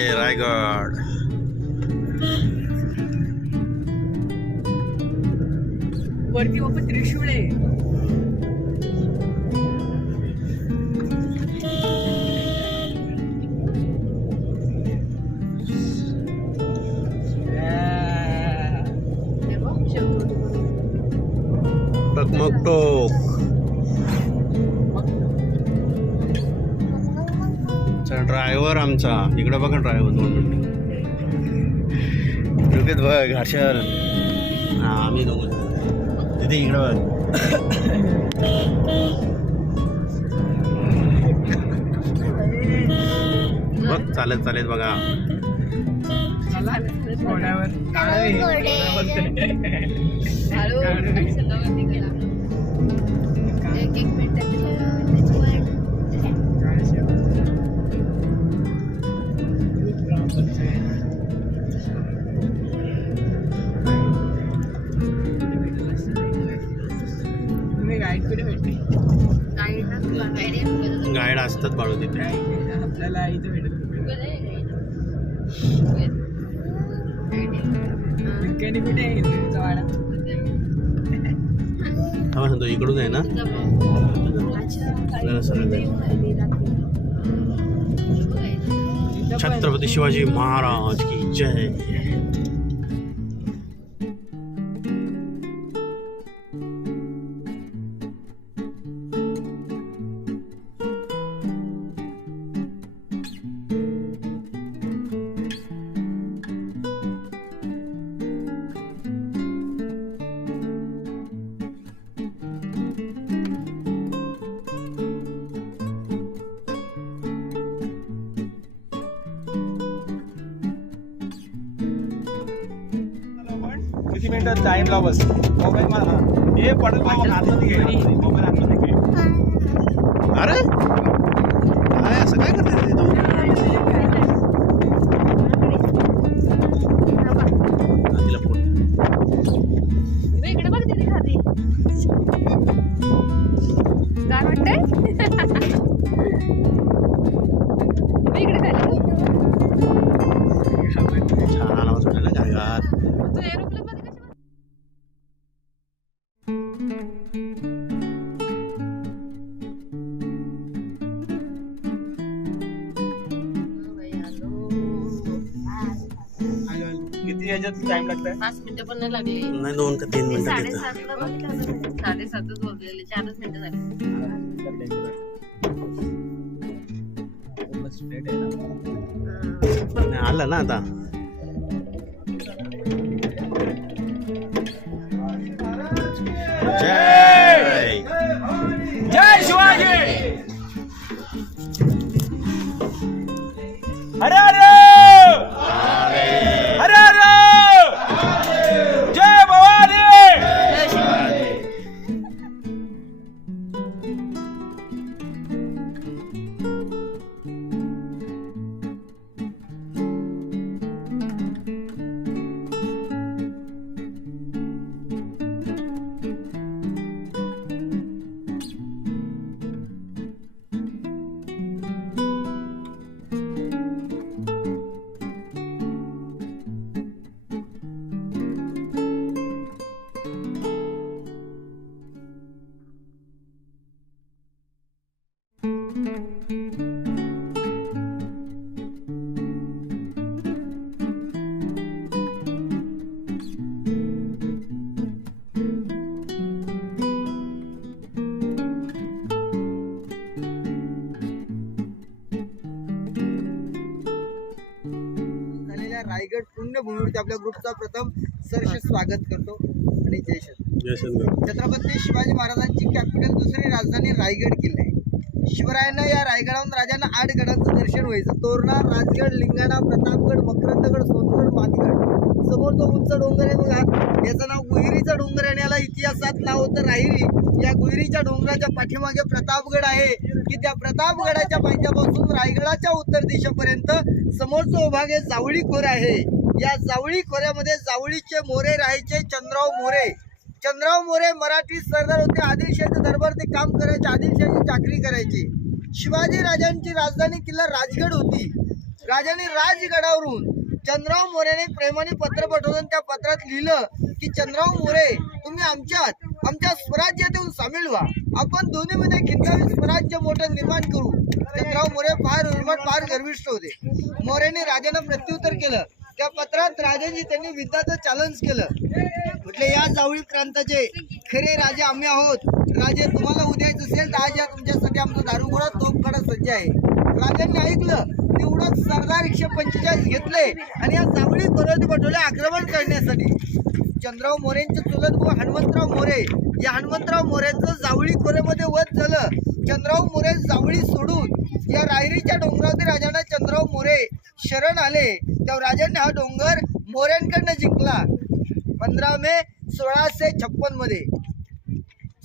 किल्ले रायगड. वरती बाबा त्रिशूळ आहे. टकमकटोक. ड्रायव्हर आमचा इकडे बघा. ड्रायव्हर 2 मिनिट योगेश बघ. हर्षल. हा आम्ही दोघं तिथे इकडे बघ. बघ चालत चालत बघा. गाईड असतात बाळू तिथे. आपल्याला इथे भेटत कुठे आहे वाडा. हा सांगतो इकडून आहे ना. छत्रपती शिवाजी महाराज की जय. किती मिनिटं टाइम लाव बस. मोबाईल मला हे पडत आतमध्ये घे. मोबाईल आतमध्ये घे. अरे काय असं काय करते तिथे तू. तिला फोन इकडे बघ तिथे खाली गार वाटतंय. इकडे खाली छान आवाज वाटायला गायगात. तू एरोप्लेन मध्ये कशी किती याच्यात टाइम लागतंय. 5 मिनिटं पण नाही लागली. नाही 2 का 3 मिनिटं घेतं. 7:30ला बघितलं 7:30च बोललेले. 4च मिनिटं झाली. नाही, आलं ना आता. जय जय शिवाजी. अरे अरे अरे अरे जय भवानी. रायगड पुण्यभूमीवरती आपल्या ग्रुपचा प्रथम सहर्ष स्वागत करतो आणि जयशंकर. छत्रपती शिवाजी महाराजांची कॅपिटल दुसरी राजधानी रायगड किल्ला आहे. शिवरायांना या रायगडावरून राजांना 8 गडांचं दर्शन व्हायचं. तोरणा, राजगड, लिंगाणा, प्रतापगड, मकरंदगड, सोनगड, मानगड. समोर तो उंच डोंगर आहे बघा, याचं नाव गुहिरीचा डोंगर आहे. याला इतिहासात नाव होतं राहिरी. या गुहिरीच्या डोंगराच्या पाठीमागे प्रतापगड आहे की त्या प्रतापगडाच्या पायथ्यापासून रायगडाच्या उत्तर दिशेपर्यंत समोरचा विभाग आहे जावळी खोरे आहे. या जावळी खोऱ्यामध्ये जावळीचे मोरे राहायचे. चंद्रराव मोरे. चंद्रराव मोरे मराठी सरदार होते. आदिलशाहीच्या दरबार ते काम करायचे. आदिलशाहीची चाकरी करायची. शिवाजी राजांची राजधानी किल्ला राजगड होती. राजाने राजगडावरून चंद्रराव मोरेने प्रेमाने पत्र पाठवलं आणि त्या पत्रात लिहिलं की चंद्रराव मोरे तुम्ही आमच्या स्वराज्यात येऊन सामील व्हा, आपण दोन्हीमध्ये खिंडावी स्वराज्य मोठं निर्माण करू. चंद्रराव मोरे फार गर्विष्ठ होते. मोरेने राजाने प्रत्युत्तर केलं. त्या पत्रात राजांनी त्यांनी युद्धाचं चॅलेंज केलं. म्हटले या जावळी प्रांताचे खरे राजे आम्ही आहोत. राजे तुम्हाला उद्यायचं असेल तर आज या तुमच्यासाठी आमचा दारुगोळा तोफगडा सज्ज आहे. राजांनी ऐकलं. तेवढंच सरदार 145 घेतले आणि या जावळी पर्वती पाठवले आक्रमण करण्यासाठी. चंद्रराव मोरेंचे चुलत भाऊ हनुमंतराव मोरे, या हनुमंतराव मोरेंचं जावळी खोऱ्यामध्ये वध झालं. चंद्रराव मोरे जावळी सोडून या रायरीच्या डोंगरावरती राजांना चंद्रराव मोरे शरण आले. तेव्हा राजांनी हा डोंगर मोऱ्यांकडनं जिंकला. 15 मे 1656 मध्ये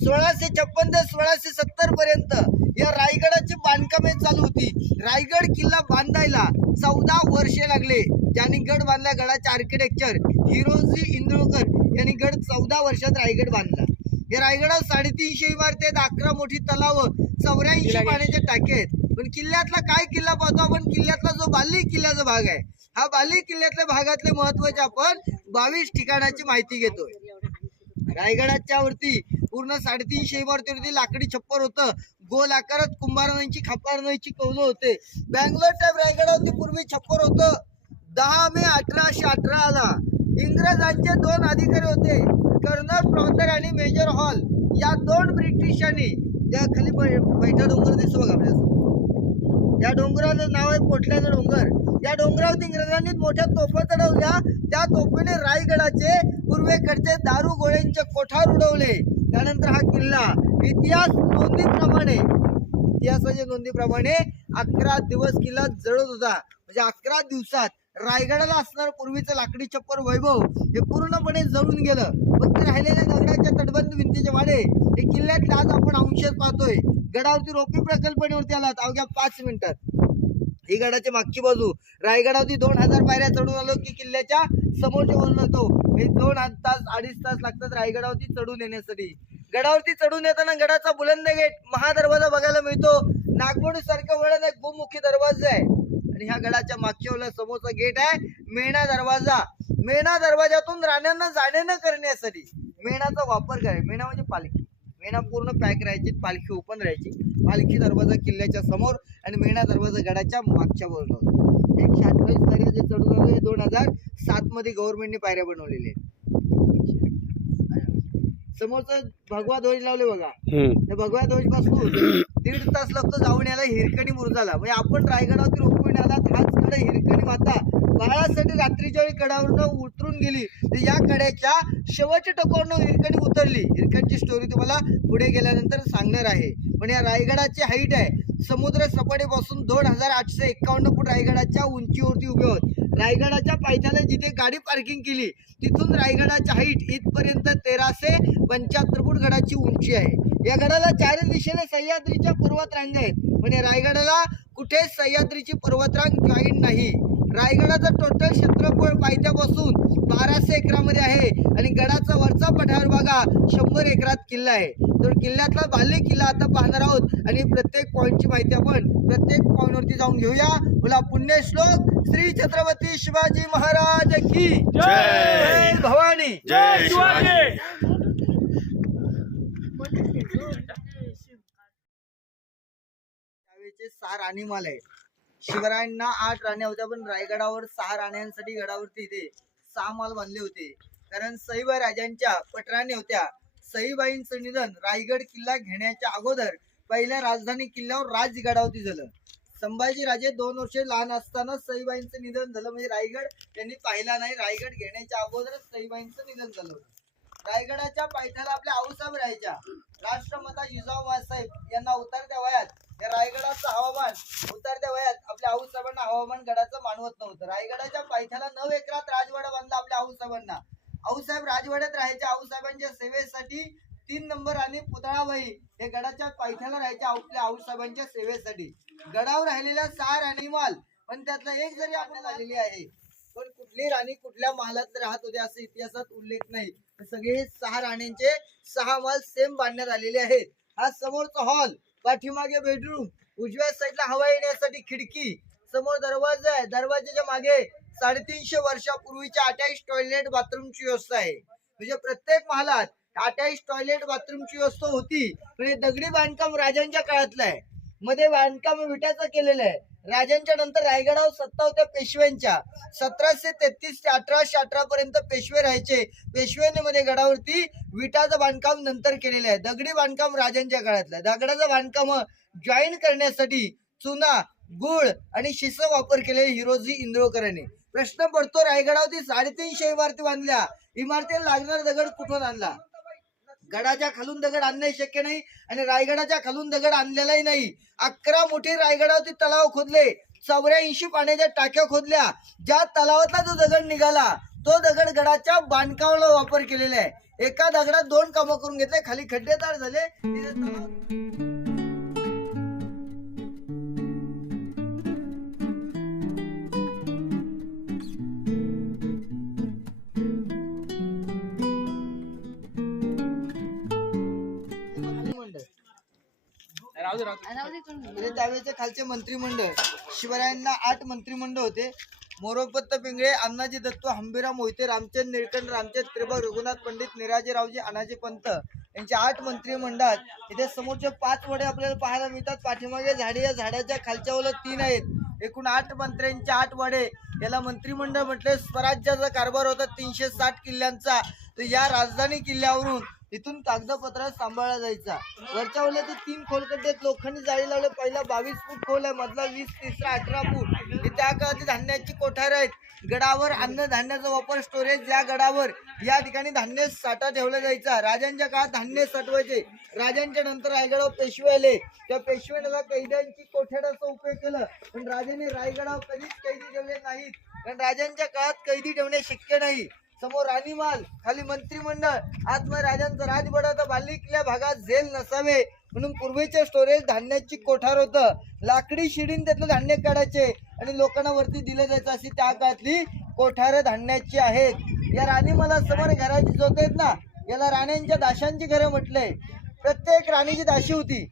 1656 ते 1670 पर्यंत या रायगडाची बांधकामे चालू होती. रायगड किल्ला बांधायला 14 वर्षे लागले. ज्यांनी गड बांधला, गडाचे आर्किटेक्चर हिरोजी इंदुरकर यांनी गड 14 वर्षात रायगड बांधला. या रायगडावर 350 इमारती आहेत, 11 मोठी तलाव, 84 पाण्याचे टाके आहेत. पण किल्ल्यातला काय किल्ला पाहतो आपण, किल्ल्यातला जो बाली किल्ल्याचा भाग आहे, हा बाली किल्ल्यातल्या भागातले महत्वाचे आपण 22 ठिकाणाची माहिती घेतोय. रायगडाच्या वरती पूर्ण 350 इमारतीवरती लाकडी छप्पर होतं. गोल आकारात कुंभारांची खापारांची कौलं होते. बँगलोर टाईप रायगडावरती पूर्वी छप्पर होतं. 10 मे 1818 ला इंग्रजांचे 2 अधिकारी होते, कर्नल प्रॉतर आणि मेजर हॉल. या 2 ब्रिटिशांनी या खाली बैठा डोंगर दिसतो बघा आपल्याला, या डोंगराचं नाव आहे पोटल्याचा डोंगर. या डोंगरावरती इंग्रजांनी मोठ्या तोफा चढवल्या. त्या तोफेने रायगडाचे पूर्वेकडचे दारू गोळ्यांचे कोठार उडवले. त्यानंतर हा किल्ला इतिहासाच्या नोंदीप्रमाणे 11 दिवस किल्ला जळत होता. म्हणजे 11 दिवसात रायगडाला असणारं पूर्वीचं लाकडी छप्पर वैभव हे पूर्णपणे जळून गेलं. फक्त राहिलेल्या दगडाच्या तटबंद भिंतीचे वाडे हे किल्ल्यातले आज आपण अंशच पाहतोय. गडावरती रोपी प्रकल्पनेवरती आलात अवघ्या 5 मिनिटात. ही गडाची मागची बाजू. रायगडावरती 2000 पायऱ्या चढून आलो की किल्ल्याच्या समोरच्या बाजूला येतो. हे 2 तास 2.5 तास लागतात रायगडावरती चढून येण्यासाठी. गडावरती चढून येताना गडाचा बुलंद गेट महादरवाजा बघायला मिळतो. नागमोडी सारखं वळण एक बहुमुखी दरवाजा आहे आणि ह्या गडाच्या मागच्या बाजूला समोरचा गेट आहे मेणा दरवाजा. मेणा दरवाजातून राण्यांना जाणे न करण्यासाठी मेणाचा वापर कराय. मेणा म्हणजे पालखी. मेणा पूर्ण पॅक राहायची, पालखी ओपन राहायची. पालखी दरवाजा किल्ल्याच्या समोर आणि मेणा दरवाजा गडाच्या मागच्या बाजूला. 128 पायऱ्या जे चढून आलो हे 2007 मध्ये गव्हर्नमेंटने पायऱ्या बनवलेल्या आहेत. समोरचं भगवा ध्वज लावले बघा. त्या भगवा ध्वज पासून 1.5 तास लागतो जाऊन याला हिरकणी बुरुजाला. म्हणजे आपण रायगडावरती रोपवेने आलात. हाच कडे हिरकणी माता बाळासाठी रात्रीच्या वेळी कडावरून उतरून गेली. तर या कड्याच्या शेवटच्या टोकावरून हिरकणी उतरली. हिरकणची स्टोरी तुम्हाला पुढे गेल्यानंतर सांगणार आहे. पण या रायगडाची हाईट आहे समुद्र सपाटीपासून 2851 फूट रायगडाच्या उंचीवरती उभे होत. रायगडाच्या पायथ्याला जिथे गाडी पार्किंग केली तिथून रायगडाच्या हाईट इथपर्यंत 1375 फूट गडाची उंची आहे. या गडाला 4 दिशेने सह्याद्रीच्या पर्वत रांगा आहेत. म्हणजे रायगडाला कुठेच सह्याद्रीची पर्वतरांग जॉईंट नाही. रायगडाचं टोटल क्षेत्रफळ पायथ्यापासून 1200 एकरामध्ये आहे आणि गडाचा वरचा पठार बघा 100 एकरात किल्ला आहे. तर किल्ल्यातला बाले किल्ला आता पाहणार आहोत आणि प्रत्येक पॉईंटची माहिती आपण प्रत्येक पॉईंटवरती जाऊन घेऊया. बोला पुण्यश्लोक श्री छत्रपती शिवाजी महाराज की जय. भवानी जय शिवाजी. त्यावेळेचे 6 राणीमाल आहे. शिवरायांना 8 राण्या होत्या पण रायगडावर 6 राण्यांसाठी गडावरती इथे 6 माल बांधले होते. कारण सईबाई राजांच्या पटराणी होत्या. सईबाईंचं निधन रायगड किल्ला घेण्याच्या अगोदर पहिल्या राजधानी किल्ल्यावर राजगडावरती झालं. संभाजी राजे 2 वर्षे लहान असताना सईबाईंचं निधन झालं. म्हणजे रायगड त्यांनी पाहिला नाही. रायगड घेण्याच्या अगोदरच सईबाईंचं निधन झालं. रायगडाच्या पायथ्याला आपल्या आऊसाहेब राहायच्या. राष्ट्रमाता जिजाऊ साहेब यांना उतरत्या वयात या रायगडाचं हवामान उतरत्या वयात आपल्या आऊसाहेबांना हवामान गडाचं मानवत नव्हतं. रायगडाच्या पायथ्याला 9 एकरात राजवाडा बांधला आपल्या आऊसाहेबांना. आऊसाहेब राजवाड्यात राहायच्या. आऊसाहेबांच्या सेवेसाठी 3 नंबर आणि पुतळाबाई हे गडाच्या पायथ्याला राहायच्या आपल्या आऊसाहेबांच्या सेवेसाठी. गडावर राहिलेल्या 6 राणीमाल पण त्यातला एक जरी आपल्याला आलेली आहे पण कुठली राणी कुठल्या महालात राहत होते असं इतिहासात उल्लेख नाही. सगळे 6 राण्यांचे 6 माल सेम बांधण्यात आलेले आहेत. हा समोरचा हॉल, पाठीमागे बेडरूम, उजव्या साईडला हवा येण्यासाठी खिडकी, समोर दरवाजा आहे, दरवाजाच्या मागे 350 वर्षापूर्वीच्या अटॅच टॉयलेट बाथरूमची व्यवस्था आहे. म्हणजे प्रत्येक महालात अटॅच टॉयलेट बाथरूमची व्यवस्था होती. पण हे दगडी बांधकाम राजांच्या काळातलं आहे. मध्ये बांधकाम विटाचं केलेलं आहे. राजांच्या नंतर रायगडावर सत्ता होत्या पेशव्यांच्या. 1733 ते 1818 पर्यंत पेशवे राहायचे. पेशव्यांनी मध्ये गडावरती विटाचं बांधकाम नंतर केलेलं आहे. दगडी बांधकाम राजांच्या काळातलं. दगडाचं बांधकाम जॉईन करण्यासाठी चुना, गुळ आणि शिसा वापर केलेले हिरोजी इंद्रोकरांनी. प्रश्न पडतो, रायगडावरती 350 इमारती बांधल्या. इमारतीला लागणारा दगड कुठून आणला? गडाच्या खालून दगड आणणे शक्य नाही आणि रायगडाच्या खालून दगड आणलेलाही नाही. 11 मोठे रायगडावरती तलाव खोदले, 84 पाण्याच्या टाक्या खोदल्या. ज्या तलावातला जो दगड निघाला तो दगड गडाच्या बांधकामाला वापर केलेला आहे. एका दगडात 2 कामं करून घेतले. खाली खड्डे तयार झाले, तिथे तलाव. म्हणजे त्यावेळेचे खालचे मंत्रिमंडळ, शिवरायांना 8 मंत्रिमंडळ होते. मोरोपंत पिंगळे, अण्णाजी दत्त, हंबीराव मोहिते, रामचंद्र निळकंठ, रामचंद्र त्रिभग, रघुनाथ पंडित, निराजीरावजी, अनाजी पंत यांचे 8 मंत्रिमंडळात इथे समोरचे 5 वडे आपल्याला पाहायला मिळतात. पाठीमागे झाडे, या झाडाच्या खालच्या वला 3 आहेत. एकूण 8 मंत्र्यांचे 8 वडे, याला मंत्रिमंडळ म्हटले. स्वराज्याचा कारभार होता 360 किल्ल्यांचा. तर या राजधानी किल्ल्यावरून इथून कागदपत्र सांभाळला जायचा. वरच्या वरल्या ते 3 खोलकड्डेत लोखंडी जाळी लावले. पहिला 22 फूट खोल आहे, मधला 20, तिसरा 18 फूट. हे त्या काळात धान्याची कोठार आहेत. गडावर अन्नधान्याचा वापर, स्टोरेज. या गडावर या ठिकाणी धान्य साठा ठेवला जायचा. राजांच्या काळात धान्य साठवायचे. राजांच्या नंतर रायगडावर पेशवे आले. त्या पेशव्याला कैद्यांची कोठड्याचा उपयोग केला. पण राजाने रायगडावर कधीच कैदी ठेवले नाहीत, कारण राजांच्या काळात कैदी ठेवणे शक्य नाही. समोर राणीमाल, खाली मंत्रिमंडळ, आतमध्ये राजांचा राजवाडा. तर बालेकिल्ल्या भागात झेल नसावे म्हणून पूर्वीचे स्टोरेज धान्याची कोठार होतं. लाकडी शिडीन त्यातलं धान्य काढायचे आणि लोकांना वरती दिले जायचं. अशी त्या काळातली कोठार धान्याची आहेत. या राणीमाला समोर घराची जोत आहेत ना, याला राण्यांच्या दाशांची घरं म्हटलंय. प्रत्येक राणीची दाशी होती,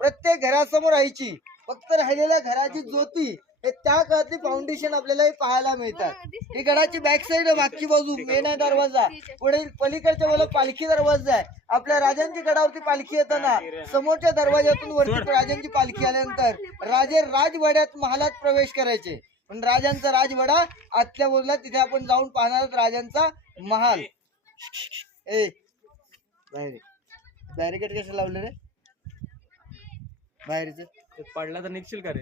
प्रत्येक घरासमोर राहायची. फक्त राहिलेल्या घराची ज्योती हे त्या काळातली फाउंडेशन आपल्याला पाहायला मिळतात. ही गडाची बॅक साइड, मागची बाजू मेन आहे दरवाजा. पुढे पलीकडच्या बाजूला पालखी दरवाजा आहे. आपल्या राजांची गडावरती पालखी येताना समोरच्या दरवाज्यातून वरती राजांची पालखी आल्यानंतर राजे राजवाड्यात महालात प्रवेश करायचे. पण राजांचा राजवाडा आतल्या बाजूला, तिथे आपण जाऊन पाहणार राजांचा महाल. ए बाहेर बॅरिकेड कसं लावलं रे बाहेरच? पडला तर निघशील का रे?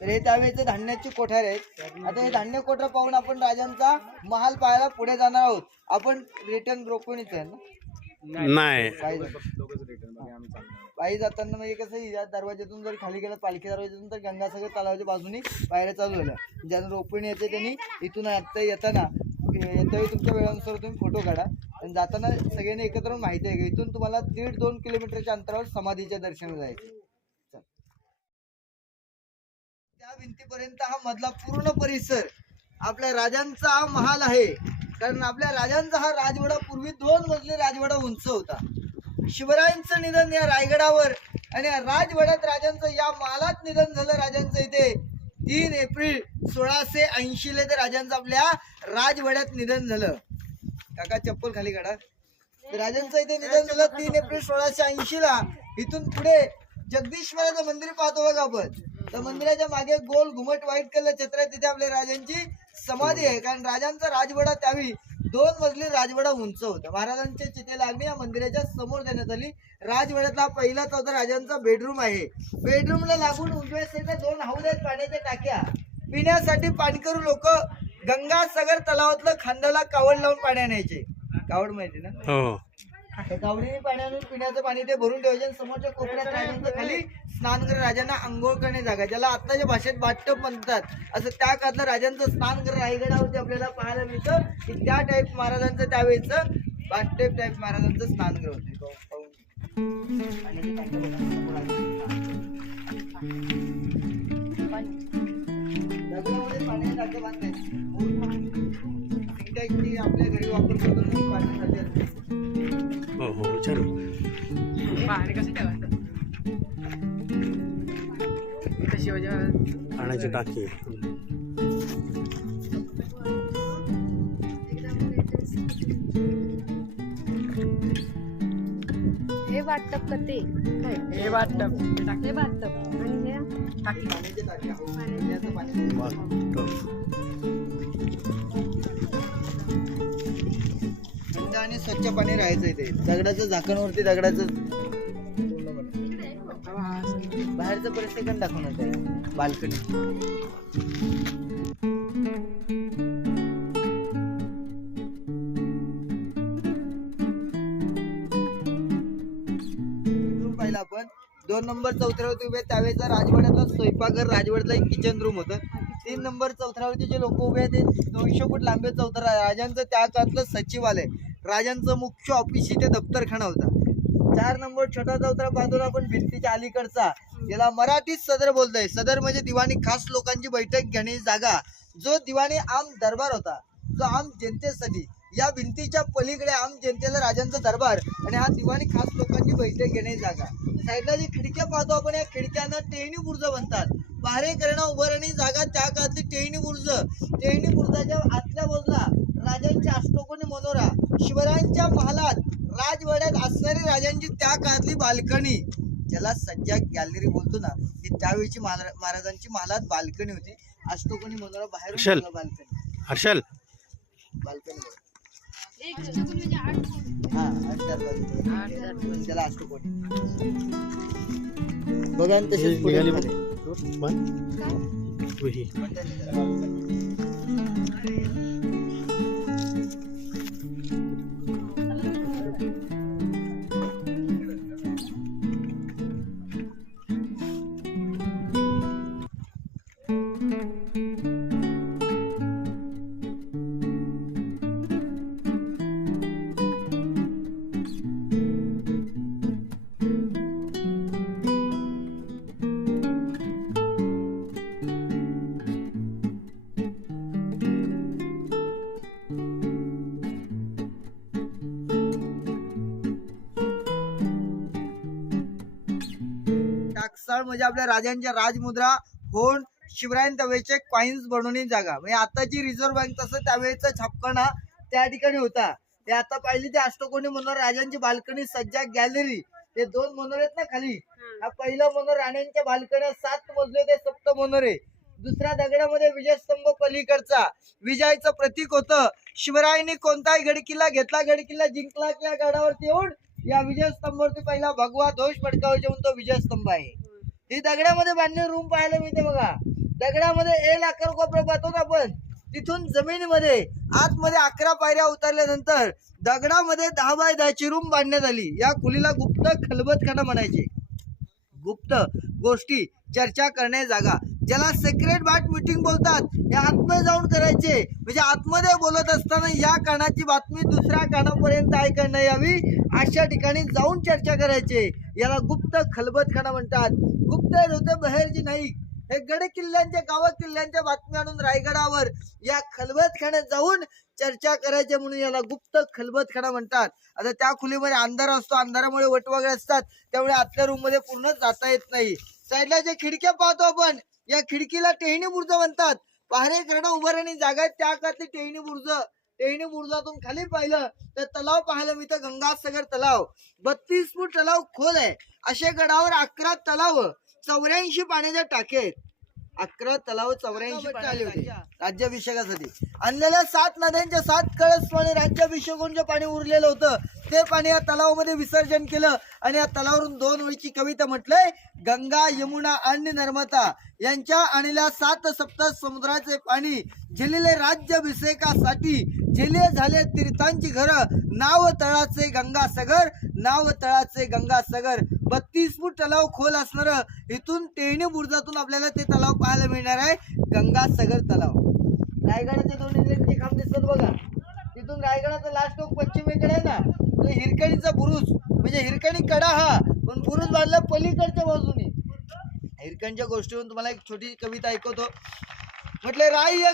तर हे त्यावेळेचे धान्याची कोठार आहेत. आता हे धान्य कोठार पाहून आपण राजांचा महाल पाहायला पुढे जाणार आहोत. आपण रिटर्न रोखणीच आहे ना? नाही, पायी जाताना म्हणजे कसं, या दरवाज्यातून जर खाली गेलं पालखी दरवाज्यातून, तर गंगासागर तलावाच्या बाजूनी पायऱ्या चालू झाल्या. ज्यांना रोपणी येते त्यांनी इथून येताना तुमच्या वेळानुसार तुम्ही फोटो काढा. आणि जाताना सगळ्यांनी एकत्र माहिती आहे. इथून तुम्हाला 1.5-2 किलोमीटरच्या अंतरावर समाधीच्या दर्शन जायचे. त्या भिंतीपर्यंत हा मधला पूर्ण परिसर आपल्या राजांचा हा महाल आहे. कारण आपल्या राजांचा हा राजवाडा पूर्वी 2 मजली राजवाडा उंच होता. शिवरायांचं निधन या रायगडावर आणि या राजवाड्यात राजांचं या महालात निधन झालं. राजांचं इथे 3 एप्रिल 1680 ला ते राजांचं आपल्या राजवाड्यात निधन झालं. काका चप्पल खाली काढा. राजांचं इथे निधन झालं 3 एप्रिल 1680 ला. इथून पुढे जगदीश्वराचं मंदिर पाहतो बघा आपण. त्या मंदिराच्या मागे गोल घुमट व्हाईट कलर चित्र आहे. तिथे आपल्या राजांची समाधी आहे. कारण राजांचा राजवाडा त्यावेळी 2 मजली राजवाडा उंच होता. महाराजांच्या चितेला अग्नी या मंदिराच्या समोर देण्यात आली. राजवाड्यातला पहिला चौथा राजांचा बेडरूम आहे. बेडरूमला लागून उजव्या साईडला 2 हौद आहेत पाण्याच्या टाक्या. पिण्यासाठी पाणकरू लोक गंगासागर तलावातलं खांद्याला कावड लावून पाणी आणायचे. कावड माहिती ना? हो. त्या कावडीने पाणी आणून पिण्याचं पाणी ते भरून ठेवायचे. समोरच्या कोपऱ्यात राजांच्या खाली स्नानगृह, राजांना आंघोळ करणे जागा, ज्याला आत्ताच्या भाषेत बाथटब म्हणतात. असं त्या काळातलं राजांचं स्नानगृह रायगडावरती आपल्याला पाहायला मिळतं. की त्या टाईप महाराजांचं त्यावेळेचं बाथटब टाईप महाराजांचं स्नानगृह होते. दगडामध्ये पाण्याचे टाके बांधतात. आपल्या घरी वापर करतो पाण्यासाठी असते. हो हो, छान. पाणी कसं ठेवायचं? शिवाजी पाण्याची टाकी. हे वाटप का ते हे वाटप. हे वाटप आणि हे टाकी. पाण्याची टाकी आहे. पिण्याचं पाणी. थंड आणि स्वच्छ पाणी राहायचं इथे. दगडाचं झाकणवरती दगडाचं बाहेरचं परिस्थिती दाखवण्यात आहे. बाल्कनी. पाहिलं आपण 2 नंबर चौथऱ्यावरती उभे त्यावेळेचा राजवाड्यातला स्वयंपाकघर, राजवाड्यातला एक किचन रूम होतं. 3 नंबर चौथऱ्यावरती जे लोक उभे आहेत ते 200 फूट लांबे चौथरा राजांचं त्या काळातलं सचिवालय, राजांचं मुख्य ऑफिस इथे दप्तरखाना होता. 4 नंबर छोटा चौथरा पाहतो ना आपण भिंतीच्या अलीकडचा, याला मराठीत सदर बोलतोय. सदर म्हणजे दिवाणी, खास लोकांची बैठक घेण्याची जागा. जो दिवाणी आम दरबार होता, जो आम जनतेसाठी. या भिंतीच्या पलीकडे आम जनतेला राजांचा दरबार आणि हा दिवाणी, खास लोकांची बैठक घेण्याची जागा. साईडला जी खिडक्या पाहतो आपण, या खिडक्यांना टेहणी बुर्ज म्हणतात. पहारेकऱ्यांना उभं राहण्याची जागा त्या काळातली टेहणी बुर्ज. टेहणी बुर्जाच्या आतल्या बाजूला राजांची अष्टकोनी मनोरा. शिवरायांच्या महालात राजवाड्यात असणारी राजांची त्या काळातली बाल्कनी, ज्याला सज्जा गॅलरी बोलतो ना, ही त्यावेळीची महाराजांची महालात बाल्कनी होती. अष्टकोनी मनोरा बाहेरून बाल्कनी. हर्षल बाल्कनी एक अष्टकोनी म्हणजे 8 कोटी. हा, 8 दरवाजे. त्याला अष्टकोनी बघा. आणि तसेच पुढे निघाली खाली. वही. टाकसाळ म्हणजे आपल्या राजांच्या राजमुद्रा होऊन शिवरायन त्यावेळेचे कॉइन्स बनवण्याची जागा. म्हणजे आताची रिझर्व्ह बँक तसं त्यावेळेचा छापखाना त्या ठिकाणी होता. ते आता पाहिली ते अष्टकोनी मनोरा, राजांची बाल्कनी, सज्जा गॅलरी. ते 2 मनोरे आहेत ना खाली. हा पहिला मनोर राण्यांच्या बाल्कन्या, 7 मजले ते 7 मनोरे. दुसऱ्या दगडामध्ये विजयस्तंभ पलीकडचा विजयाचं प्रतीक होतं. शिवरायांनी कोणताही गडकिल्ला घेतला, गडकिल्ला जिंकला की या गडावरती येऊन या विजयस्तंभावरती पहिला भगवा ध्वज फडकावायचा म्हणून तो विजयस्तंभ आहे. ही दगडामध्ये बांधलेली रूम पाहायला मिळते बघा. दगडामध्ये एल आकार कोपरे पाहतो ना आपण, तिथून जमिनीमध्ये आतमध्ये 11 पायऱ्या उतरल्यानंतर दगडामध्ये 10 बाय 10 ची रूम बांधण्यात आली. या खोलीला गुप्त खलबतखाना म्हणायचे. गुप्त गोष्टी चर्चा करण्याची जागा, ज्याला सिक्रेट बाट मीटिंग बोलतात. या आतमध्ये जाऊन करायचे, म्हणजे आतमध्ये बोलत असताना या कानाची बातमी दुसऱ्या कानापर्यंत ऐकायला यावी अशा ठिकाणी जाऊन चर्चा करायचे. याला गुप्त खलबतखाना म्हणतात. गुप्त होते बहेरजी नाईक. हे गड किल्ल्यांच्या, गावा किल्ल्यांच्या बातम्या आणून रायगडावर या खलबतखान्यात जाऊन चर्चा करायचे म्हणून याला गुप्त खलबतखाना म्हणतात. आता त्या खोलीमध्ये अंधार असतो, अंधारामुळे वट वगैरे असतात, त्यामुळे आतल्या रूम मध्ये पूर्ण जाता येत नाही. साईडला जे खिडक्या पाहतो आपण, या खिडकीला टेहणी बुर्ज म्हणतात. पहारेकऱ्यांना उभं राहण्याची जागा आहे त्या काळातली टेहणी बुर्ज. टेहणी बुर्जातून खाली पाहिलं तर तलाव पाहायला मिळतं, गंगासागर तलाव. 32 फूट तलाव खोल आहे. अशा गडावर 11 तलाव, 84 पाण्याच्या टाक्या आहेत. 11 तलाव 84 पाणी आले होते राज्याभिषेकासाठी. आणलेल्या 7 नद्यांच्या 7 कळसप्रमाणे राज्याभिषेकांचे पाणी उरलेलं होतं. ते पाणी या तलावामध्ये विसर्जन केलं आणि या तलावावरून 2 ओळीची कविता म्हटलंय. गंगा, यमुना आणि नर्मदा यांच्या आणलेल्या 7 सप्त समुद्राचे पाणी झेलेले राज्याभिषेकासाठी झेले झाले तीर्थांची घरं. नाव तळाचे गंगासागर, नाव तळाचे गंगासागर. 32 फूट तलाव खोल असणार. इथून टेहणी बुर्जातून आपल्याला ते तलाव पाहायला मिळणार आहे, गंगासागर तलाव. रायगडाचे 2 इंग्रजीचे खांब दिसतात बघा. तिथून रायगडाचा लास्ट टोक पश्चिमेकडे आहे ना, तो हिरकणीचा बुरुज, म्हणजे हिरकणी कडा हा, पण बुरुज बांधला पलीकडच्या बाजूने. हिरकणच्या गोष्टीवरून तुम्हाला एक छोटी कविता ऐकवतो. म्हटले, राय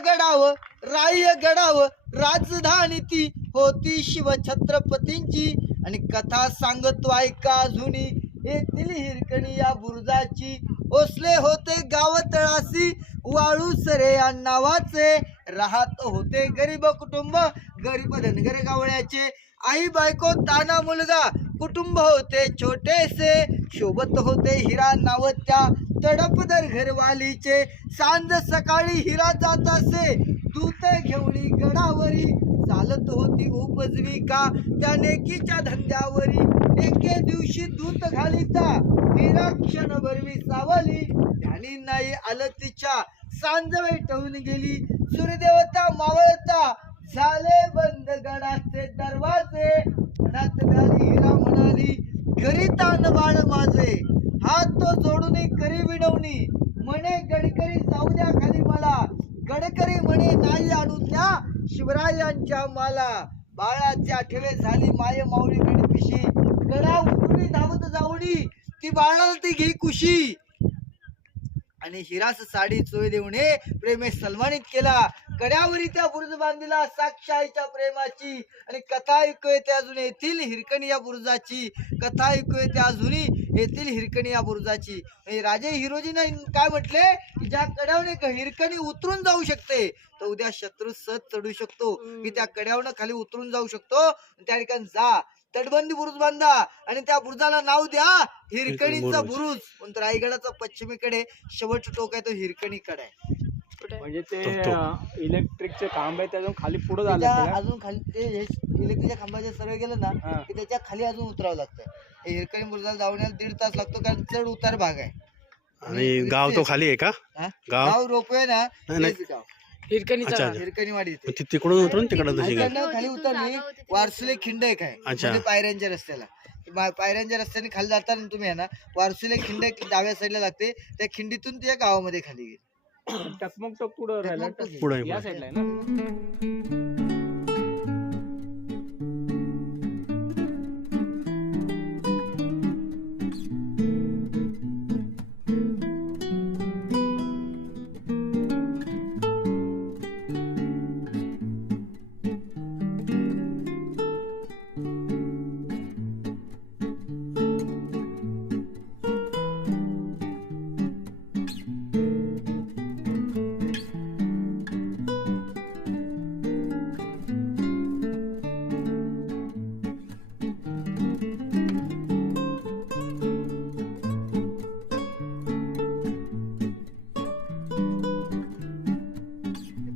गडाव राजधानी ती होती शिव छत्रपतींची, आणि कथा सांगतो ऐका अजूनी येथील हिरकणी या बुरुजाची. ओसले होते गाव तळासी वाळूस रे या नावाचे राहत होते गरीब कुटुंब गरीब धनगर गावळ्याचे आई बायको ताना मुलगा कुटुंब होते छोटेसे शोभत होते हिरा नावत्या तडपदर घरवालीचे सांज सकाळी हिरा जात असे दूत घेऊन गडावरी चालत होती उपजीविका त्या नेकीच्या धंद्यावरी एके दिवशी दूत घालीता हिरा क्षणभर विसावली त्याने नाही आलं तिच्या सांज वेटवून गेली सूर्यदेवता मावळता झाले बंद गडाचे दरवाजे मनात व्याली हिरा म्हणाली घरी तान बाळ माझे हात तो जोडून करी विनवणी म्हणे गडकरी जाऊ द्या खाली मला गडकरी म्हणे नाही आणू द्या शिवरायांच्या माला बाळाची आठवे झाली माय माऊली गडपिशी गडा उठून धावत जाऊनी ती बाळाला ती घे कुशी आणि हिरास साडी चोय देऊने प्रेमे सन्मानित केला गड्यावरी त्या बुरुज बांधिला साक्षाईच्या प्रेमाची आणि कथा ऐकू येते अजून येथील हिरकणी या बुरुजाची कथा ऐकू येते अजूनही येथील हिरकणी या बुरुजाची राजे हिरोजीने काय म्हटले की ज्या कड्यावने हिरकणी उतरून जाऊ शकते तर उद्या शत्रू सहज चढू शकतो की त्या कड्यावरनं खाली उतरून जाऊ शकतो त्या ठिकाणी जा तटबंदी बुरुज बांधा आणि त्या बुरुजाला नाव द्या हिरकणीचा बुरुज पण रायगडाचा पश्चिमेकडे शेवटचं टोक आहे तो हिरकणीकडे आहे म्हणजे ते इलेक्ट्रिकचे खांब आहे त्यातून खाली पुढे झालं त्याच्या अजून खाली ते इलेक्ट्रिकच्या खांबाचे सर्व गेलं ना की त्याच्या खाली अजून उतरावं लागतं हे हिरकणी बुरुजाला जाऊन 1.5 तास लागतो कारण चढ उतार भाग आहे आणि गाव तो खाली आहे का गाव रोपवे ना तेच गाव अच्छा हिरकणीवाडी इथे. तिकडून उतरून तिकडे तशी काय इकडनं खाली उतरली वारसुले खिंड एक आहे म्हणजे पायऱ्यांच्या रस्त्याला पायऱ्यांच्या रस्त्याने खाली जाताना तुम्ही आहे ना वारसुले खिंड एक डाव्या साईडला लागते त्या खिंडीतून त्या गावामध्ये खाली गेली टकमक तो पुढे राहिला पुढे या साईडला आहे ना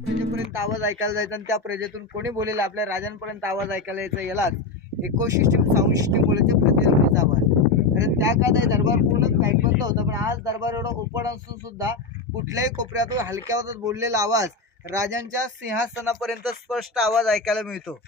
प्रजेपर्यंत आवाज ऐकायला जायचा आणि त्या प्रजेतून कोणी बोलेल आपल्या राजांपर्यंत आवाज ऐकायला यायचा यालाच इकोसिस्टम साऊंड सिस्टीम बोलायचे प्रतिध्वनीचा आवाज कारण त्या काळात दरबार पूर्ण पॅकबंद होता पण आज दरबार एवढा ओपन असून सुद्धा कुठल्याही कोपऱ्यातून हलक्या आवाजात बोललेला आवाज राजांच्या सिंहासनापर्यंत स्पष्ट आवाज ऐकायला मिळतो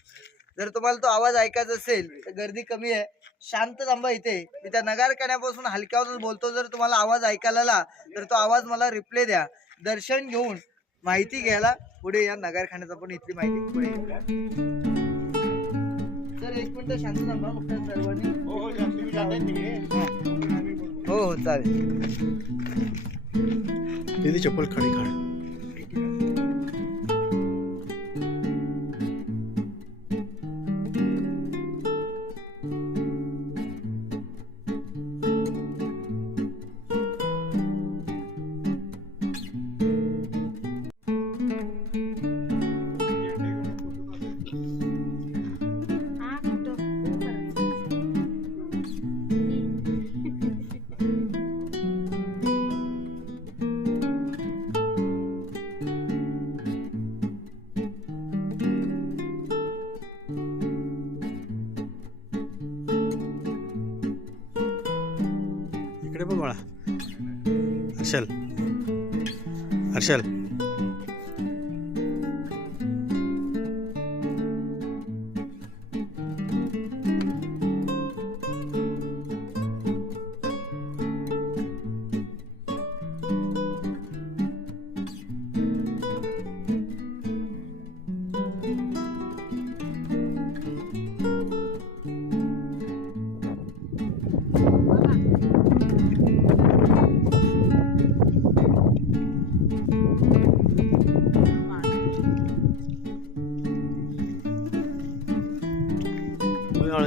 जर तुम्हाला तो आवाज ऐकायचा असेल तर गर्दी कमी आहे शांत थांबा इथे मी त्या नगारखान्यापासून हलक्या आवाजात बोलतो जर तुम्हाला आवाज ऐकायला आला तर तो आवाज मला रिप्ले द्या दर्शन घेऊन माहिती घ्यायला पुढे या नगारखान्याचा पण इथली माहिती पुढे घेऊया तर 1 मिनिट शांत थांबा फक्त सर्वांनी हो चालेल दीदी चप्पल खड़ी खा इकडे बघ बाळा हर्षल हर्षल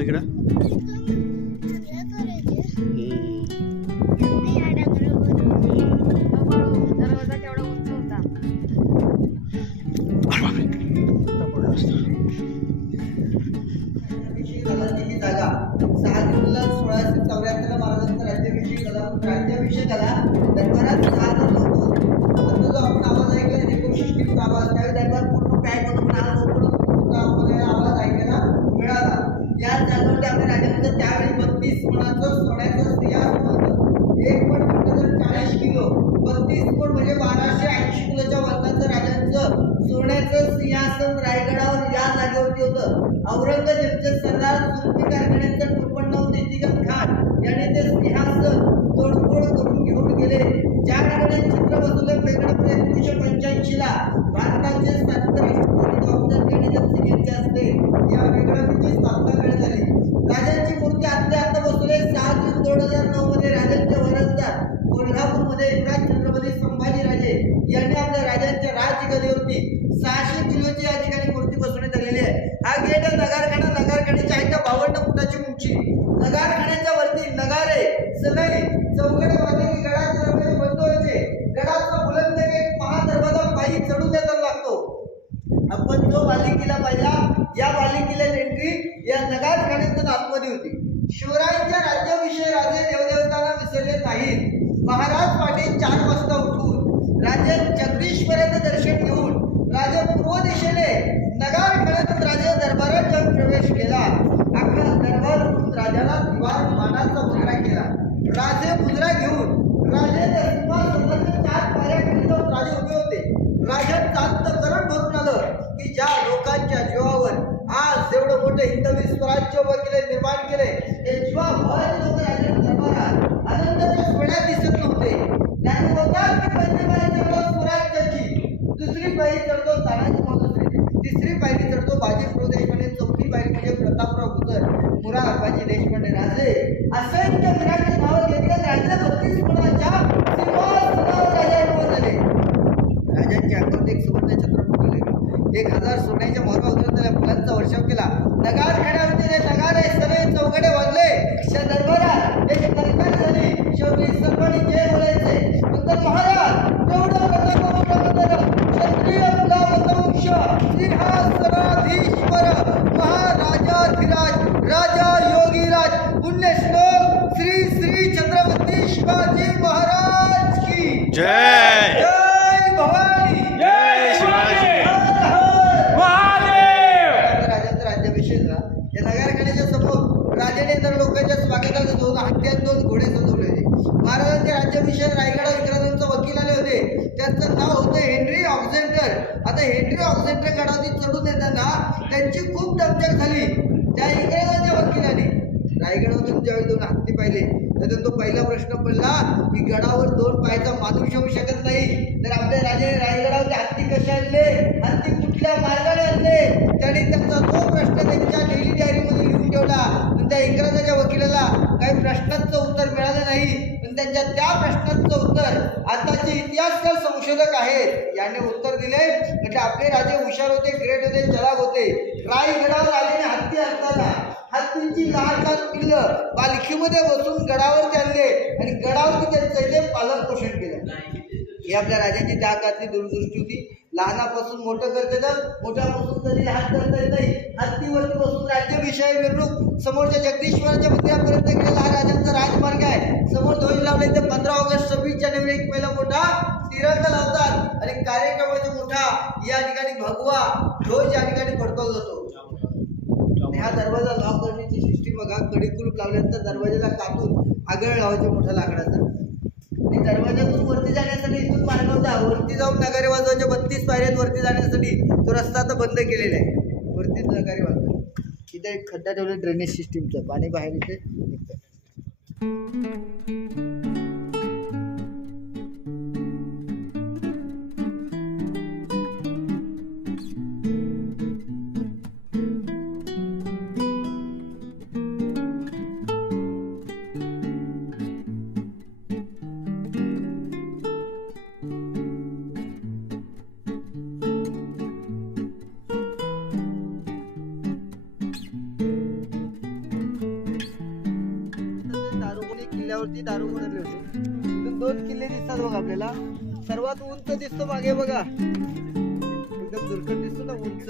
इकडं दरवाजा केवढा उंच राज्याभिषेक आला दरबारात 6,000 लोक होते. आता जो आपण आवाज ऐकला रेकॉर्ड सिस्टीमचा आवाज त्यावेळी दरबार पूर्ण पॅक होतो पण आज आपल्याला आवाज ऐकायला मिळाला. या जागेवरती आपल्या राजानंतर त्यावेळी 32 मणाचं सोन्याचं सिंहासन होतं. एक मण म्हटलं तर 40 किलो, 32 मण म्हणजे 1280 किलोच्या वजनाचं राजांचं सोन्याचं सिंहासन रायगडावर या जागेवरती होतं. औरंगजेबचे सरदार जुल्फिकार खानाचं 56 तेजिगत खान यांनी ते सिंहासन तोडफोड करून घेऊन गेले. ज्या ठिकाणी छत्र बसवले वेगळं 1985 ला भारताचे 7 राष्ट्रपती डॉक्टर कॅनिजन सिंग यांचे असते या वेगळ्याची स्थापना करण्यात आली. राजांची मूर्ती आतल्या आत बसवले 6 जून 2009 मध्ये राजांचे वारसदार कोल्हापूरमध्ये युवराज छत्रपती संभाजीराजे यांनी आपल्या राजांच्या राजगदीवरती 600 किलोची या ठिकाणी मूर्ती बसवण्यात आलेली आहे. हा गेट नगारखान्याच्या आहे 52 फुटाची उंची. नगारखान्याच्या वरती नगारे सनई चौघडे बांधलेली गडाचे दरवाजे बंद व्हायचे. गडाचा बुलंद गेट महादरवाजा पायी चढून जायला लागतो. आपण जो बालेकिल्ला पाहिला या बालेकिल्ल्याची एंट्री या नगारखान्यातून आतमध्ये होती. शिवरायांच्या राज्याविषयी राजे देवदेवतांना विसरले नाहीत. महाराज पहाटे 4 वाजता उठून राजे जगदीश्वराचं दर्शन घेऊन राजा पूर्व दिशेने नगारखान्यातून राजा दरबारात जाऊन प्रवेश केला. अख्खा दरबार उठून राजाला दिवाण मानाचा मुजरा केला. राजे मुजरा घेऊन राजाच्या सिंहासनाच्या 4 पायऱ्या जाऊन राजे उभे होते. राजात चांतकरण भरून आलं की ज्या लोकांच्या जीवावर आज एवढं मोठं हिंदवी स्वराज्य वगैरे निर्माण केले हे जीवाभावाचे लोक राजाच्या दरबारात आनंदाच्या सोहळ्यात दिसत नव्हते. त्यांनी बोलतात की पहिली पायरी चढतो स्वराज्याची, दुसरी पायरी चढतो तानाजी मालुसरे, तिसरी पायरी चढतो बाजीप्रभू देशपांडे, चौथी पायरी म्हणजे प्रतापराव गुजर, मुरा अप्पाजी देशपांडे राजे. असंख्य वीरांची नावं घेतल्यात. राजा 32 गुणाच्या सिंहासनावर राजायमान झाले. राजांच्या अंगावर एक सुवर्ण छत्र फुटले. 1000 सोन्याच्या मोहरा उतरलेल्या फुलांचा वर्षाव केला. नगारखान्यावरती नगारे सनई चौघडे वाजले. त्या दरबारात एक कल्पना झाली. शेवटी सर्वांनी जय बोलायचे. नंतर महाराज एवढं क्षत्रिय कुलावंश सिंहासनाधीश्वर महाराजाधिराज राजा योगीराज पुण्यश्लोक श्री श्री छत्रपती शिवाजी महाराज की जय. जय भवानी जय शिवाजी महादेव. राजांचा राज्याभिषेक झाला. या नगारखान्याच्या समोर राजाने तर लोकांच्या स्वागताला 2 हत्ती आणि 2 घोडे सजवले होते. महाराजांच्या राज्याभिषेक रायगडावर इंग्रजांचा वकील आले होते. त्यांचं नाव होतं हेनरी ऑक्झेंटर. आता हेनरी ऑक्झेंटर गडावरती चढून येताना त्यांची खूप दमछाक झाली. त्या इंग्रजांच्या वकिलाने रायगडावरून ज्यावेळी 2 हत्ती पाहिले तर तो पहिला प्रश्न पडला की गडावर 2 पायाचा माणूस येऊ शकत नाही तर आपल्या राजाने रायगडावरती हत्ती कशा आणले, हत्ती कुठल्या मार्गाने आणले. त्याने त्यांचा तो प्रश्न त्यांच्या डेली डायरीमध्ये लिहून ठेवला. पण त्या इंग्रजाच्या वकिलाला काही प्रश्नांचं उत्तर मिळालं नाही. पण त्यांच्या त्या प्रश्नांचं उत्तर आताचे इतिहासकार संशोधक आहेत याने उत्तर दिले. म्हणजे आपले राजे हुशार होते, ग्रेट होते, चलाक होते. रायगडावर आलेले हत्ती असताना हत्तींची लहान पिल्लं पालखीमध्ये बसून गडावरती आणले आणि गडावरती त्यांचं इथे पालन पोषण केलं. ही आपल्या राजाची त्या काळातली दूरदृष्टी होती. लहानापासून मोठं करता येतं, मोठ्यापासून कधी लहान करता येत नाही. हत्तीवरती बसून राज्याभिषेक मिरवणूक समोरच्या जगदीश्वराच्या मंदिरापर्यंत गेलेला हा राजांचा राजमार्ग आहे. समोर ध्वज लावले ते 15 ऑगस्ट 26 जानेवारी एक पहिला मोठा तिरंगा लावतात आणि कार्यक्रमाचा मोठा या ठिकाणी भगवा ध्वज या ठिकाणी फडकवला जातो. हा दरवाजा लॉक करण्याची सिस्टीम बघा. कडी कुलूप लावल्यानंतर दरवाजाला कापून आगळ लावायचं मोठं लाकडाचं आणि दरवाजातून वरती जाण्यासाठी इथून मार्ग होता. वरती जाऊन नगारे वाजवायच्या 32 पायऱ्यात वरती जाण्यासाठी तो रस्ता आता बंद केलेला आहे. वरतीच नगारे वाजवायचे. इथे एक खड्डा ठेवला ड्रेनेज सिस्टीमचा, पाणी बाहेर इथे निघतं. किल्ल्यावरती दारू बनवले होते. इथून 2 किल्ले दिसतात बघा आपल्याला. सर्वात उंच दिसतो मागे बघा, एकदम दुर्गट दिसतो ना उंच,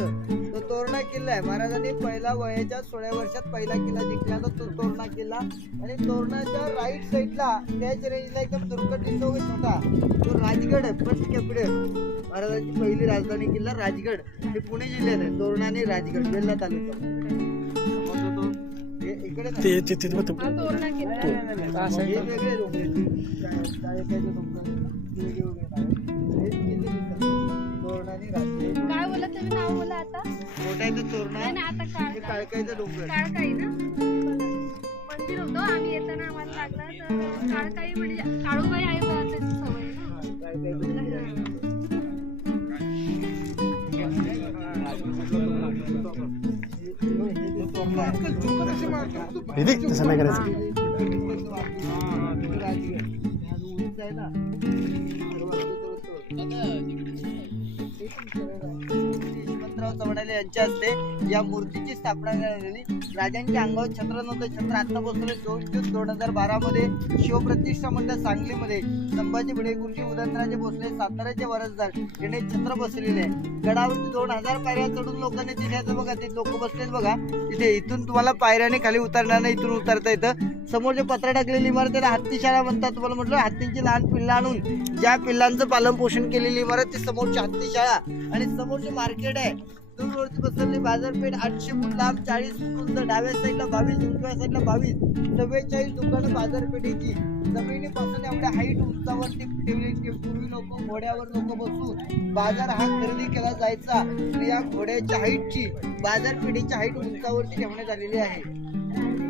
तो तोरणा किल्ला. किल्ला आहे. महाराजांनी पहिला वयाच्या 16 वर्षात पहिला किल्ला जिंकला तो तोरणा किल्ला. आणि तोरणाच्या राईट साईडला त्याच रेंजला एकदम दुर्गट दिसतो छोटा तो राजगड आहे. फर्स्ट कॅपिटल महाराजांची पहिली राजधानी किल्ला राजगड हे पुणे जिल्ह्यात आहे. तोरणा आणि राजगड वेल्हा तालुका इकडे तोरणा किल्ला हे वेगळे डोंगर तोरणा आणि राजगड. काय बोला तुम्ही नाव बोला आता मोठा आहे तो तोरणा नाही आता हे काळकाईचा डोंगर. काळकाई ना मंदिर होतं आम्ही येताना आम्हाला लागलं तर काळकाई म्हणजे काळूबाई आहे बघा त्याची सवय ना काळकाईचं मंदिर आहे. तसं नाही करायचं. यशवंतराव चव्हाण यांच्या हस्ते या मूर्तीची स्थापना करण्यात आली. राजांच्या अंगावर छत्र नव्हतं. छत्र आता बसवले 2 जून 2012 मध्ये शिवप्रतिष्ठा मंडळ सांगलीमध्ये संभाजी भिडे गुरुजी उदयनराजे भोसले साताऱ्याचे वारसदार यांनी छत्र बसलेले आहे. गडावरती 2000 पायऱ्या चढून लोकांनी तिथे बघा ते लोक बसलेत बघा तिथे. इथून तुम्हाला पायऱ्याने खाली उतरणार नाही, इथून उतरता येतं. समोर जे पत्रा टाकलेली इमारत त्याला हत्तीशाळा म्हणतात. तुम्हाला म्हटलं हत्तींची लहान पिल्लं आणून ज्या पिल्लांचं पालन पोषण केलेली इमारत ती समोरची हत्तीशाळा. आणि समोरचे मार्केट आहे दूरवरती बसलेली बाजारपेठ 800 फूट लांब 40 फूट उंच. डाव्या साईडला 22 उजव्या साईडला 22 44 दुकानं बाजारपेठेची. जमिनीपासून एवढ्या हाईट उंचावरती ठेवली. पूर्वी लोक घोड्यावर लोक बसून बाजार हा खरेदी केला जायचा. या घोड्याच्या हाईटची बाजारपेठेची हाईट उंचावरती ठेवण्यात आलेली आहे.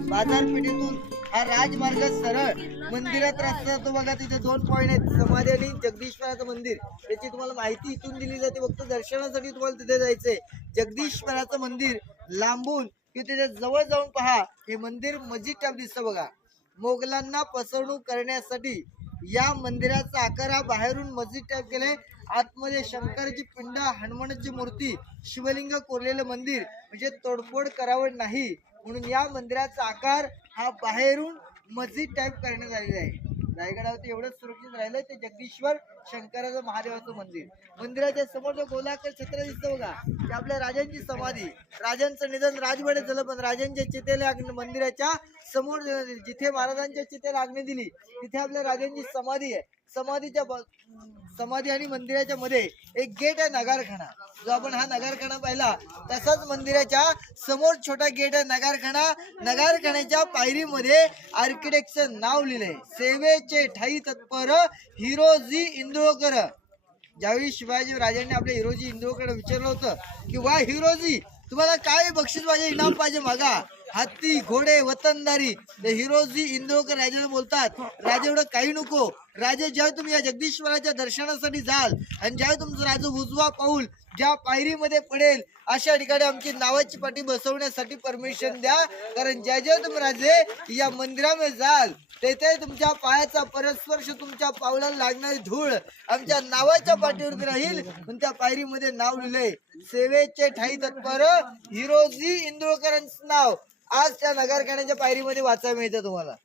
बाजारपेठेतून हा राजमार्ग सरळ मंदिरात रस्ता जातो बघा. तिथे 2 पॉईंट आहेत समाधी आणि जगदीश्वराचं मंदिर. याची तुम्हाला माहिती इथून दिली जाते. फक्त दर्शनासाठी तुम्हाला तिथे जायचंय. जगदीश्वराचं मंदिर लांबून किंवा तिथे जवळ जाऊन पहा. हे मंदिर मस्जिद टाईप दिसतं बघा. मोगलांना फसवणूक करण्यासाठी या मंदिराचा आकार हा बाहेरून मस्जिद टाईप केलाय. आतमध्ये शंकराची पिंड हनुमानाची मूर्ती शिवलिंग कोरलेलं मंदिर म्हणजे तोडफोड करावं नाही म्हणून या मंदिराचा आकार हा बाहेरून मस्जिद टाईप करण्यात आलेला आहे. रायगडावरती एवढंच सुरक्षित राहिलं ते जगदीश्वर शंकराचं महादेवाचं मंदिर. मंदिराच्या समोर जो गोलाकार छत्र दिसतं बघा ते आपल्या राजांची समाधी. राजांचं निधन राजवाड्यात झालं पण राजांच्या चितेला मंदिराच्या समोर जिथे महाराजांच्या चितेला आग्नी दिली तिथे आपल्या राजांची समाधी आहे. समाधी आणि मंदिराच्या मध्ये एक गेट आहे नगारखाना. जो आपण हा नगारखाना पाहिला तसाच मंदिराच्या समोर छोटा गेट आहे नगारखाना. नगारखान्याच्या पायरीमध्ये आर्किटेक्टचं नाव लिहिलंय सेवेचे ठाई तत्पर हिरोजी इंदोळकर. ज्यावेळी शिवाजी राजांनी आपल्या हिरोजी इंदोळकर विचारलं होतं की वा हिरोजी तुम्हाला काय बक्षीस पाहिजे इनाम पाहिजे मागा. हत्ती घोडे वतनदारी. हिरोजी इंदोळकर राजाला बोलतात राजा एवढं काही नको. राजे ज्यावेळी तुम्ही या जगदीश्वराच्या दर्शनासाठी जाल आणि ज्यावेळी तुमचं राजा उजवा पाऊल ज्या पायरीमध्ये पडेल अशा ठिकाणी आमची नावाची पाठी बसवण्यासाठी परमिशन द्या. कारण ज्या तुम्ही राजे या मंदिरामध्ये जाल तेथे तुमच्या पायाचा परस्पर्श तुमच्या पावलाला लागणारी धूळ आमच्या नावाच्या पाठीवरती राहील. पण त्या पायरीमध्ये नाव लिहिलंय सेवेचे ठाई तत्पर हिरोजी इंदोळकरांचं नाव आज त्या नगारखान्याच्या पायरीमध्ये वाचायला मिळतं. तुम्हाला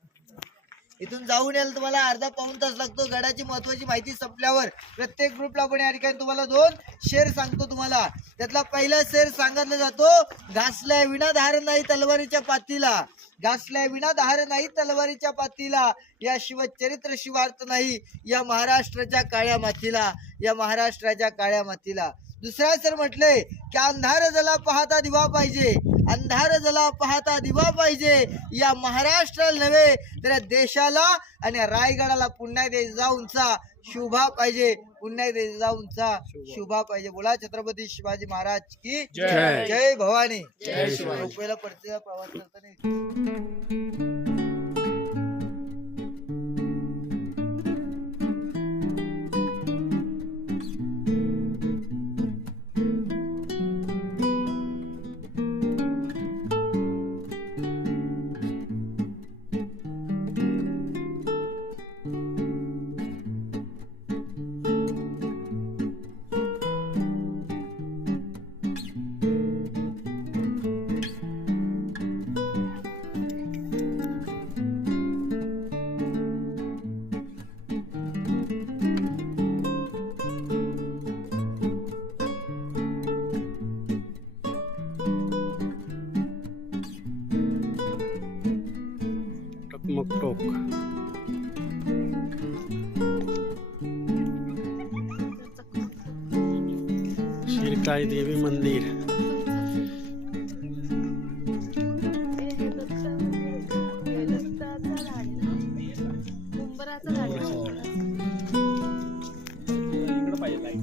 इथून जाऊन यायला तुम्हाला अर्धा पाऊण तास लागतो. गडाची महत्वाची माहिती संपल्यावर प्रत्येक ग्रुपला आपण या ठिकाणी तुम्हाला 2 शेर सांगतो. तुम्हाला त्यातला पहिला शेर सांगितला जातो घासल्या विना धार नाही तलवारीच्या पातीला. घासल्या विना धार नाही तलवारीच्या पातीला. या शिवचरित्र शिवार्थ नाही या महाराष्ट्राच्या काळ्या मातीला. या महाराष्ट्राच्या काळ्या मातीला. दुसरा सर म्हटलंय की अंधार जला पाहता दिवा पाहिजे. अंधार जला पाहता दिवा पाहिजे. या महाराष्ट्राला नव्हे तर देशाला आणि रायगडाला पुन्हा जाऊनचा शुभा पाहिजे. पुन्हा जाऊनचा शुभा पाहिजे. बोला छत्रपती शिवाजी महाराज की जय. जय भवानी. पहिला पडते प्रवास करताना टोक शिरकाई देवी मंदिर. उंबराचं झाड आहे. इकडं पाहिजे लाईट.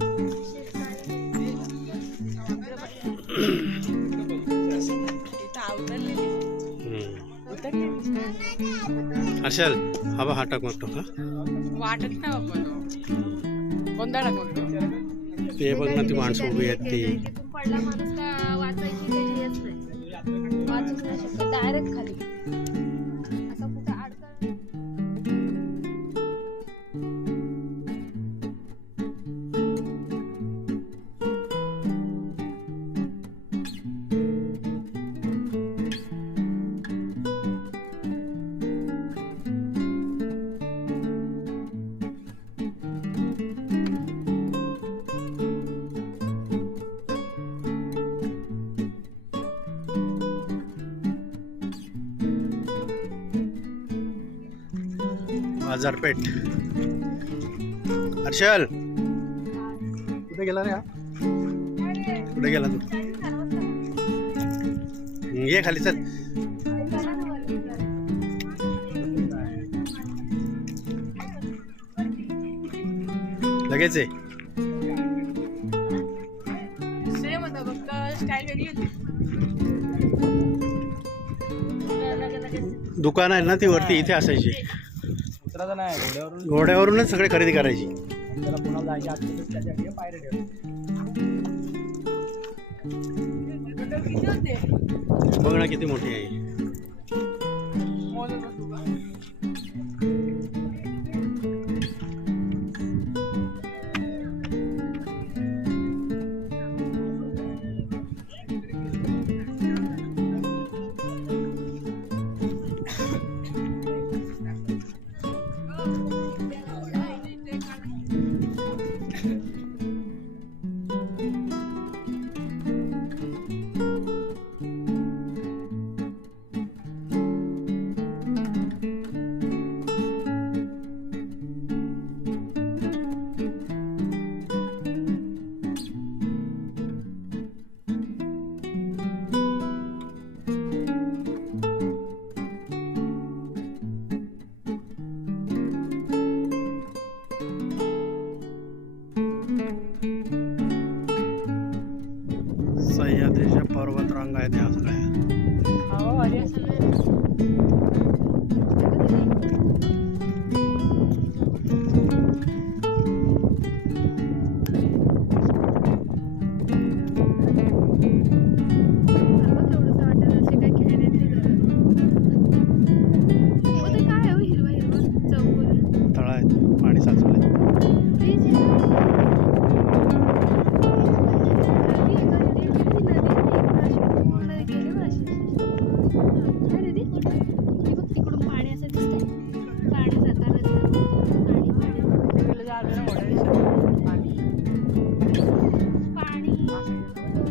हर्षल हवा हा टाक मग का वाटत नाही बाबा कोणता टाकतो ते बघ ना ती माणसं उभी आहेत ती. तिथून पडला माणूस का वाचायची काही हेच नाही. वाचूच नाही शकत. डायरेक्ट खाली असा कुठे अडकळ. बाजारपेठ. हर्षल कुठे गेला रे हा? कुठे गेला तू? ये खाली चल. लगेच आहे. सेम होता फक्त स्टाईल वेगळी होती. दुकान आहे ना ती वरती इथे असायची. उतरायचं नाही घोड्यावरून. घोड्यावरूनच सगळे खरेदी करायची. त्याला पुन्हा जायचे आत त्याच्यासाठी पायऱ्या ठेवल्या. किती होते बघ ना किती मोठी आहे. मोजत होतो का? सह्याद्रीच्या पर्वत रांगा आहेत या सगळ्या. हवा भारी असेल रे. तळ आहेत पाणी साचलंय. तिकडून पाणी असं दिसतंय. पाणी जाताना तिकडे जायला ना घोड्यावर पाणी. पाणी बघतो.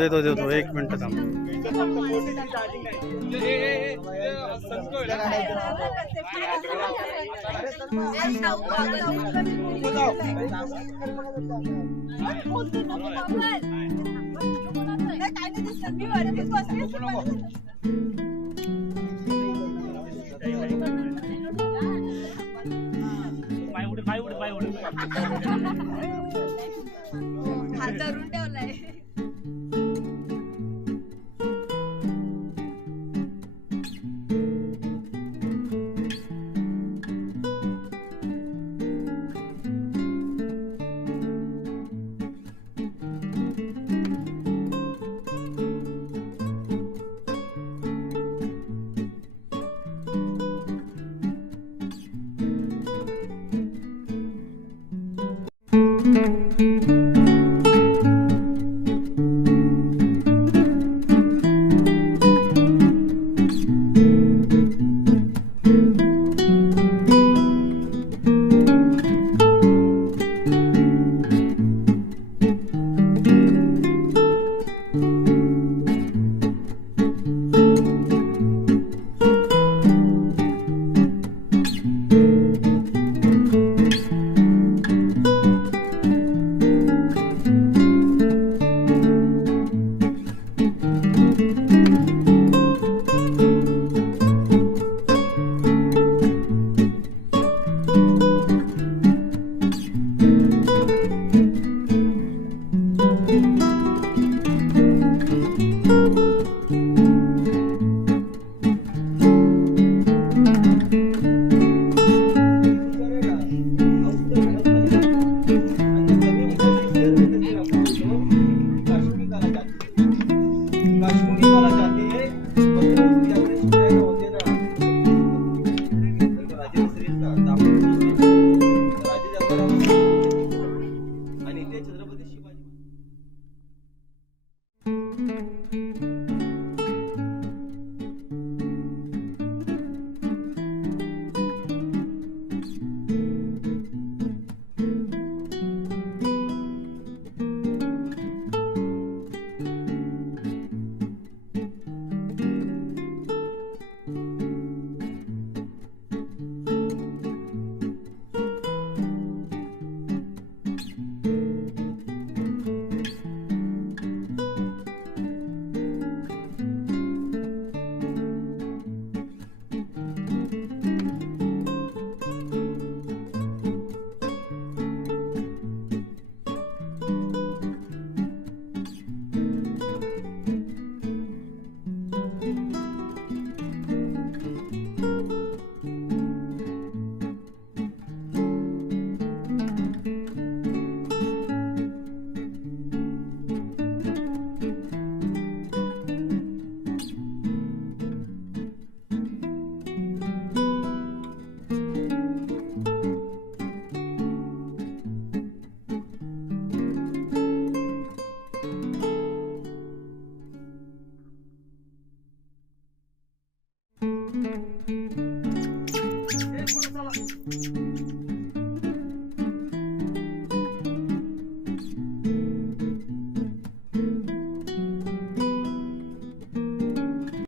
देतो 1 मिनिट थांब. पाय उडे